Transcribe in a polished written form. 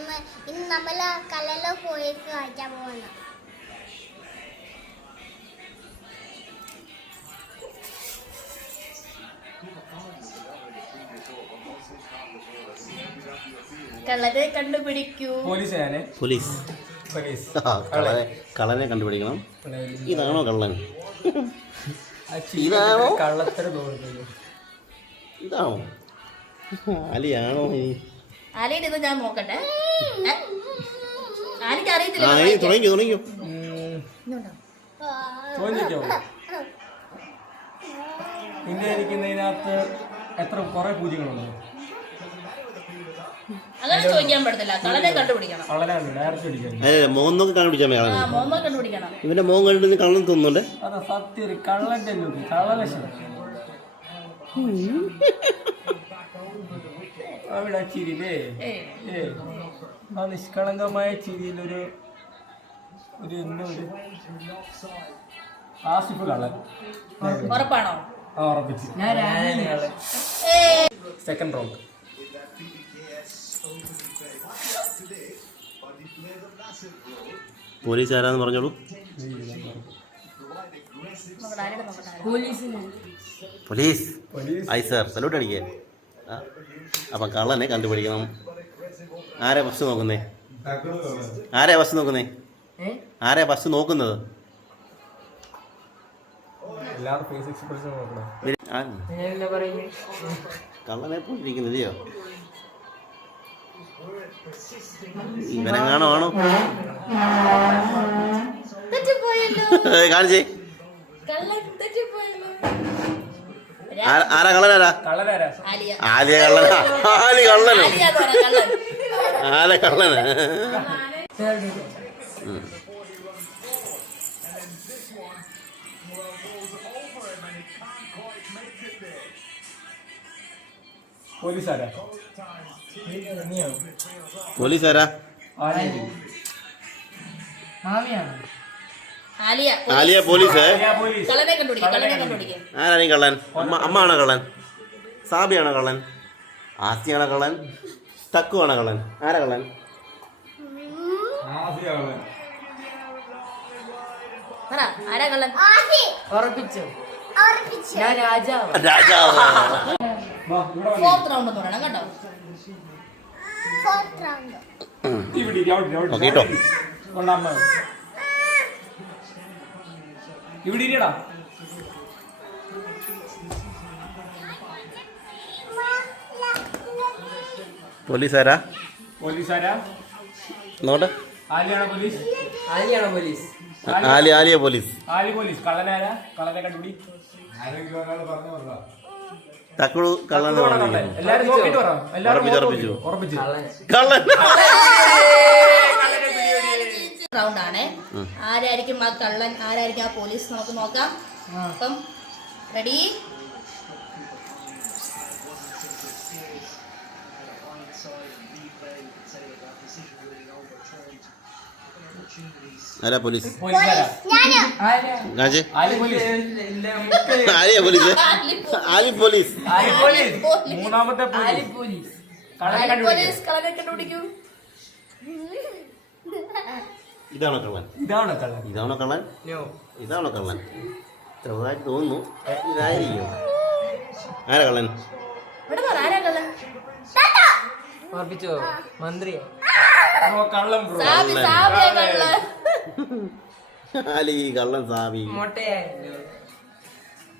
ഇന്ന് നമ്മൾ കടലിൽ പോയി കളിക്കാൻ പോകുന്നു. കള്ളനെ കണ്ടുപിടിക്കൂ. പോലീസ് കള്ളനെ കണ്ടുപിടിക്കണം. ഇതാണോ കള്ളൻ? ഇതാണോ ഇതാണോ ആലിയാണോ? ആലിയുടെ ഇത് ഞാൻ നോക്കട്ടെ. ആലിക്ക് അറിയത്തില്ല. തുടങ്ങിയോ ഇരിക്കുന്നതിനകത്ത് എത്ര കുറെ പൂജ്യങ്ങളുണ്ടോ? അങ്ങനെ ചോദിക്കാൻ പറ്റത്തില്ല. കള്ളനെ കണ്ടുപിടിക്കണം. മോൻ നോക്കി കണ്ടുപിടിച്ചാൽ കണ്ടുപിടിക്കണം. ഇവന്റെ മോൻ കണ്ടിട്ട് കള്ളൻ തോന്നുന്നുണ്ട്. അതാ സത്യം കള്ളന്റെ കള്ളലക്ഷം അവിടെ ചിരിയിലേ ആ നിഷ്കളങ്കമായ ചിരിയിലൊരു ആസിഫ് കള്ളൻ. ഉറപ്പാണോ? ഉറപ്പിച്ചു. Second round. പോലീസ് ആരാന്ന് പറഞ്ഞോളൂ. പോലീസ് ഐ സാർ സല്യൂട്ട് അടിക്കേ. അപ്പം കള്ളനെ കണ്ടുപിടിക്കണം. ആരാ ബസ് നോക്കുന്നേ? ആരാ ബസ് നോക്കുന്നത്? കള്ളനെ പോയിരിക്കുന്നില്ലയോ? ഇവനെങ്ങാണോ ആണോ? കാണിച്ചേ. ആരാ കള്ളനാരാ? ആലിയ കള്ളനാ? ആലി കള്ളനോ? ആല കള്ളനാ? പോലീസാരാ? ആലിയ പോലീസ്. കണ്ടുപിടിക്കും. ആരാണീ കള്ളൻ? അമ്മാണോ കള്ളൻ? സാബിയാണോ കള്ളൻ? ആസിയാണോ കള്ളൻ? തക്കുവാണോ കള്ളൻ? ആരാ കള്ളൻ? രാജാവ്. കേട്ടോ ഇവിടെ ഇരിയടാ. പോലീസാരാ? നോട്ടെ. ആലിയ പോലീസ്. ആലിയ പോലീസ്. കള്ളനാരാ? കള്ളനെ കണ്ടുപിടി. തക്കുളു കള്ളൻ. കള്ളൻ റൗണ്ട് ആണ്. ആരായിരിക്കും ആ കള്ളൻ, ആരായിരിക്കും ആ പോലീസ്? നമുക്ക് നോക്കാം. അപ്പം റെഡി? ആരാ പോലീസ്? മൂന്നാമത്തെ ഇതാണോ കള്ളൻ? ചെറുതായിട്ട് തോന്നുന്നു. ഇതായിരിക്കും. ആരാ കള്ളൻ? കള്ളം ആലി കള്ളൻ സാബി.